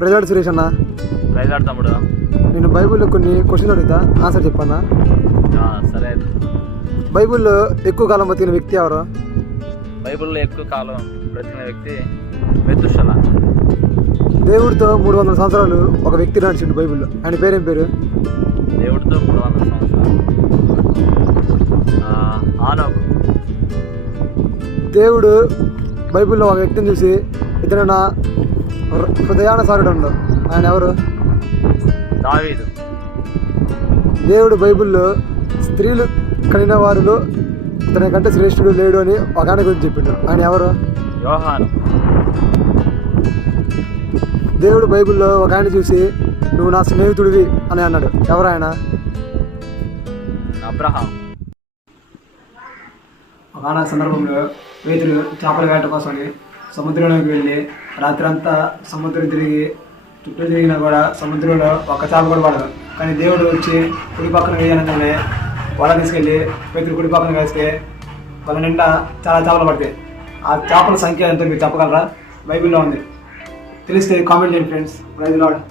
ప్రజలాడు సురేష్ అన్న. ప్రజలాడు తమ్ముడు. నేను బైబిల్లో కొన్ని క్వశ్చన్స్ అడుగుతా, ఆన్సర్ చెప్పన్నా. సరే. బైబిల్లో ఎక్కువ కాలం బతికిన వ్యక్తి ఎవరు? బైబిల్లో ఎక్కువ కాలం బ్రతికిన వ్యక్తి మెతుషల. దేవుడితో 300 సంవత్సరాలు ఒక వ్యక్తి నడిచిండు బైబిల్లో, ఆయన పేరేం పేరు? దేవుడితో 300 సంవత్సరాలు ఆనోకు. దేవుడు బైబిల్లో ఒక వ్యక్తిని చూసి ఇతను నా హృదయానుసారుడు అన్నాడు, ఆయన ఎవరు? దావీదు. దేవుడు బైబిల్లో స్త్రీలు కనిన వారిలో ఇతని కంటే శ్రేష్ఠుడు లేడు అని ఒక ఆయన గురించి చెప్పిండు, ఆయన ఎవరు? యోహాను. దేవుడు బైబిల్లో ఒక ఆయన చూసి నువ్వు నా స్నేహితుడివి అని అన్నాడు, ఎవరు ఆయన? అబ్రహాం. ఒక సందర్భంలో రైతులు చేపల వేట కోసమని సముద్రంలోకి వెళ్ళి రాత్రి అంతా సముద్రం తిరిగి చుట్టూ తిరిగినా కూడా సముద్రంలో ఒక్క చేప కూడా పడదు. కానీ దేవుడు వచ్చి కుడి పక్కన వేయాలంటే వల తీసుకెళ్ళి రైతులు కుడి పక్కన వేస్తే వాళ్ళ నిండా చాలా చేపలు పడతాయి. ఆ చేపల సంఖ్య ఎంతో మీరు చెప్పగలరా? బైబిల్లో ఉంది, తెలిస్తే కామెంట్ చేయండి ఫ్రెండ్స్. Praise lord.